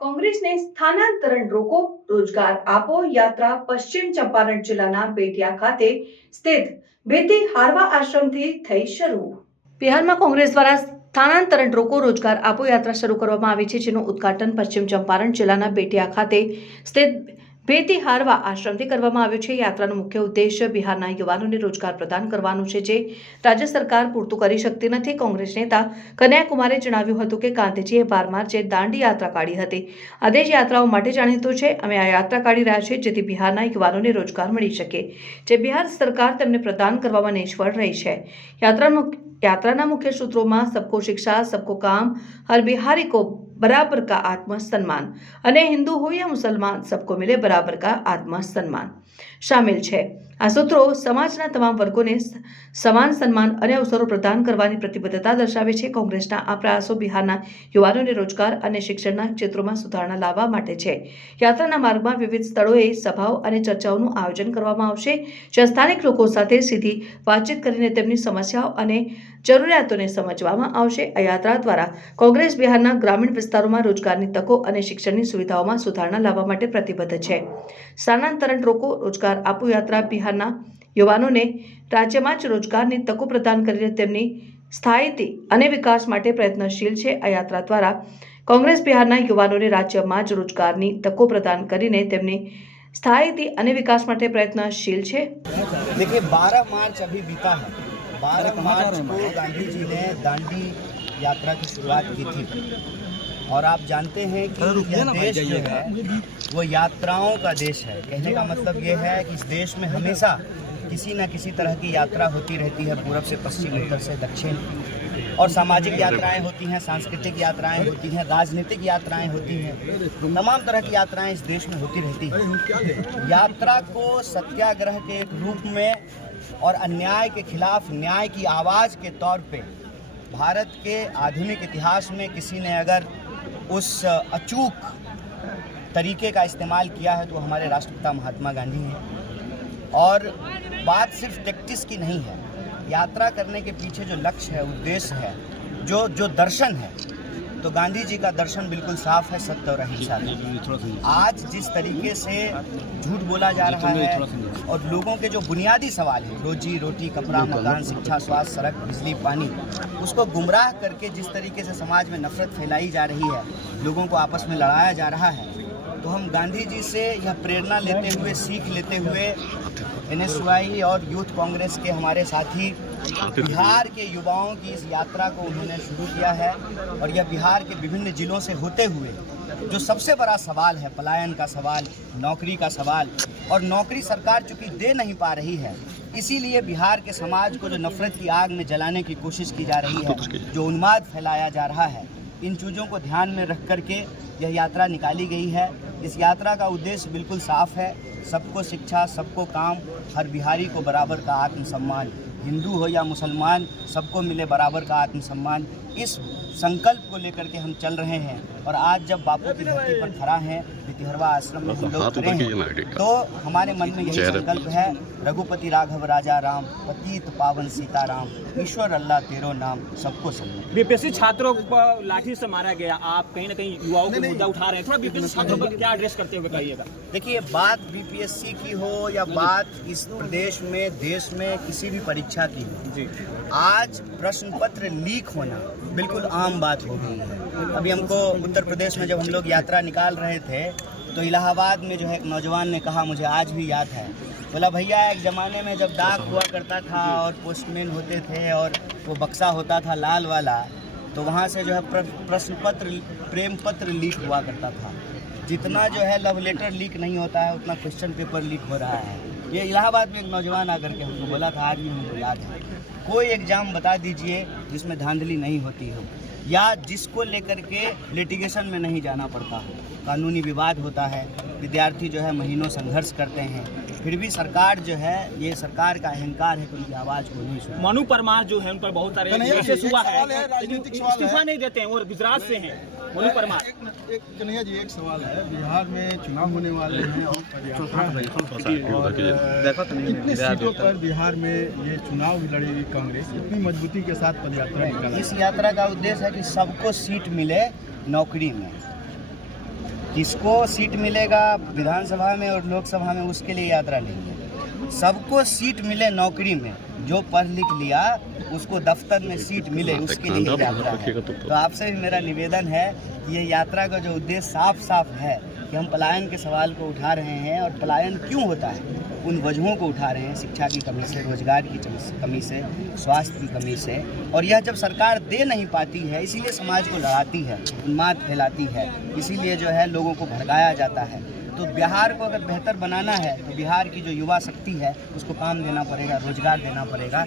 કોંગ્રેસને સ્થાનાંતરણ રોકો, રોજગાર આપો યાત્રા પશ્ચિમ ચંપારણ જિલ્લાના બેટિયા ખાતે સ્થિત બેટી હારવા આશ્રમથી થઈ શરૂ। બિહારમાં કોંગ્રેસ દ્વારા સ્થાનાંતરણ રોકો રોજગાર આપો યાત્રા શરૂ કરવામાં આવી છે, જેનું ઉદ્ઘાટન પશ્ચિમ ચંપારણ જિલ્લાના બેટિયા ખાતે સ્થિત બેટી હારવા આશ્રમથી કરવામાં આવ્યું છે। યાત્રાનો મુખ્ય ઉદ્દેશ્ય બિહારના યુવાનોને રોજગાર પ્રદાન કરવાનું છે, જે રાજ્ય સરકાર પૂરતું કરી શકતી નથી। કોંગ્રેસ નેતા કન્યાકુમારે જણાવ્યું હતું કે ગાંધીજીએ 12 માર્ચે દાંડી યાત્રા કાઢી હતી। આ દેશ યાત્રાઓ માટે જાણીતું છે। અમે આ યાત્રા કાઢી રહ્યા છીએ જેથી બિહારના યુવાનોને રોજગાર મળી શકે, જે બિહાર સરકાર તેમને પ્રદાન કરવામાં નિષ્ફળ રહી છે। यात्रा मुख्य सूत्रों में सबको शिक्षा, सबको काम, हर बिहारी को बराबर का आत्मसम्मान, अने हिंदू हो या मुसलमान सबको मिले बराबर का आत्मसम्मान शामिल है। आ सूत्रों समाजना तमाम वर्गों ने समान सम्मान अने अवसरों प्रदान करवानी प्रतिबद्धता दर्शावे छे। कांग्रेसना आ प्रयासों बिहारना युवानोने रोजगार अने शिक्षणना क्षेत्रों सुधारणा लाववा माटे छे। यात्राना मार्गमां विविध स्थळोए सभाओं अने चर्चाओनुं आयोजन करवामां आवशे, ज्यां स्थानिक लोको साथे सीधी वातचीत करीने तेमनी समस्याओं अने जरूरियातोने समजवामां आवशे। आ यात्रा द्वारा कांग्रेस बिहारना ग्रामीण विस्तारोमां रोजगारनी तको अने शिक्षणनी सुविधाओमां सुधारणा लाववा माटे प्रतिबद्ध छे। स्थानांतरण रोको, रोजगार आपो यात्रा बिहारना युवानोने राज्यमां ज रोजगारनी तको प्रदान करीने तेमनी स्थायिती अने विकास माटे प्रयत्नशील छे। आ यात्रा द्वारा कांग्रेस बिहारना युवानोने राज्यमां ज रोजगारनी तको प्रदान करीने तेमनी स्थायिती अने विकास माटे प्रयत्नशील छे। देखिए 12 मार्च अभी बीता है। 12 मार्च को गांधी जी ने दांडी यात्रा की शुरुआत की थी और आप जानते हैं कि यह देश जो है वो यात्राओं का देश है। कहने का मतलब ये है कि इस देश में हमेशा किसी न किसी तरह की यात्रा होती रहती है, पूरब से पश्चिम, उत्तर से दक्षिण, और सामाजिक यात्राएं होती हैं, सांस्कृतिक यात्राएं होती हैं, राजनीतिक यात्राएं होती हैं, तमाम तरह की यात्राएं इस देश में होती रहती हैं। यात्रा को सत्याग्रह के एक रूप में और अन्याय के खिलाफ न्याय की आवाज़ के तौर पे भारत के आधुनिक इतिहास में किसी ने अगर उस अचूक तरीके का इस्तेमाल किया है तो हमारे राष्ट्रपिता महात्मा गांधी हैं। और बात सिर्फ टैक्टिस की नहीं है, यात्रा करने के पीछे जो लक्ष्य है, उद्देश्य है, जो दर्शन है, तो गांधी जी का दर्शन बिल्कुल साफ है, सत्य और अहिंसा का। आज जिस तरीके से झूठ बोला जा रहा है और लोगों के जो बुनियादी सवाल है, रोजी रोटी, कपड़ा, मकान, शिक्षा, स्वास्थ्य, सड़क, बिजली, पानी, उसको गुमराह करके जिस तरीके से समाज में नफरत फैलाई जा रही है, लोगों को आपस में लड़ाया जा रहा है, तो हम गांधी जी से यह प्रेरणा लेते हुए, सीख लेते हुए NSY और यूथ कांग्रेस के हमारे साथी बिहार के युवाओं की इस यात्रा को उन्होंने शुरू किया है। और यह बिहार के विभिन्न जिलों से होते हुए जो सबसे बड़ा सवाल है, पलायन का सवाल, नौकरी का सवाल, और नौकरी सरकार चूँकि दे नहीं पा रही है, इसीलिए बिहार के समाज को जो नफरत की आग में जलाने की कोशिश की जा रही है, जो उन्माद फैलाया जा रहा है, इन चीज़ों को ध्यान में रख करके यह यात्रा निकाली गई है। इस यात्रा का उद्देश्य बिल्कुल साफ है, सबको शिक्षा, सबको काम, हर बिहारी को बराबर का आत्मसम्मान, हिंदू हो या मुसलमान सबको मिले बराबर का आत्मसम्मान। इस संकल्प को लेकर के हम चल रहे हैं। और आज जब बापू की धरती पर खड़ा हैं, बितिहरवा आश्रम में हम लोग खड़े हैं, तो हमारे मन में यही संकल्प है, रघुपति राघव राजा राम, पतित पावन सीताराम, ईश्वर अल्लाह तेरो नाम, सबको सम्मान। बीपीएससी छात्रों को लाठी से मारा गया, आप कहीं ना कहीं युवाओं को मुद्दा उठा रहे हैं, थोड़ा बीपीएससी छात्रों पर क्या एड्रेस करते हुए कहिएगा। देखिए, बात बीपीएससी की हो या बात इस प्रदेश में, देश में किसी भी परीक्षा की हो, आज प्रश्न पत्र लीक होना बिल्कुल आम बात हो गई है। अभी हमको उत्तर प्रदेश में जब हम लोग यात्रा निकाल रहे थे तो इलाहाबाद में जो है एक नौजवान ने कहा, मुझे आज भी याद है, बोला भैया एक ज़माने में जब डाक हुआ करता था और पोस्टमैन होते थे और वो बक्सा होता था लाल वाला, तो वहाँ से जो है प्रश्न पत्र, प्रेम पत्र लीक हुआ करता था। जितना जो है लव लेटर लीक नहीं होता है, उतना क्वेश्चन पेपर लीक हो रहा है। ये इलाहाबाद में एक नौजवान आकर के हमको बोला था, आज भी हमको याद है। कोई एग्ज़ाम बता दीजिए जिसमें धांधली नहीं होती हो, या जिसको लेकर के लिटिगेशन में नहीं जाना पड़ता हो। कानूनी विवाद होता है, विद्यार्थी जो है महीनों संघर्ष करते हैं, फिर भी सरकार जो है, ये सरकार का अहंकार है कि उनकी आवाज़ को नहीं सुना। मनु परमार जो है उन पर बहुत सारे केसेस हुआ है, इस्तीफा नहीं देते हैं और गुजरात से हैं, मोनू परमार। एक कन्हैया जी, एक सवाल है। बिहार में चुनाव होने वाले हैं और पदयात्रा है। और कितनी सीटों पर बिहार में ये चुनाव लड़ेगी कांग्रेस, कितनी मजबूती के साथ पदयात्रा निकालेगी? इस यात्रा का उद्देश्य है कि सबको सीट मिले नौकरी में। किसको सीट मिलेगा विधानसभा में और लोकसभा में, उसके लिए यात्रा नहीं है। सबको सीट मिले नौकरी में, जो पढ़ लिख लिया उसको दफ्तर में सीट मिले, उसके लिए यात्रा है। तो आपसे भी मेरा निवेदन है कि ये यात्रा का जो उद्देश्य साफ साफ है कि हम पलायन के सवाल को उठा रहे हैं। और पलायन क्यों होता है, उन वजहों को उठा रहे हैं, शिक्षा की कमी से, रोजगार की कमी से, स्वास्थ्य की कमी से। और यह जब सरकार दे नहीं पाती है, इसीलिए समाज को लड़ाती है, उन्माद फैलाती है, इसीलिए जो है लोगों को भड़काया जाता है। तो बिहार को अगर बेहतर बनाना है तो बिहार की जो युवा शक्ति है उसको काम देना पड़ेगा, रोजगार देना पड़ेगा।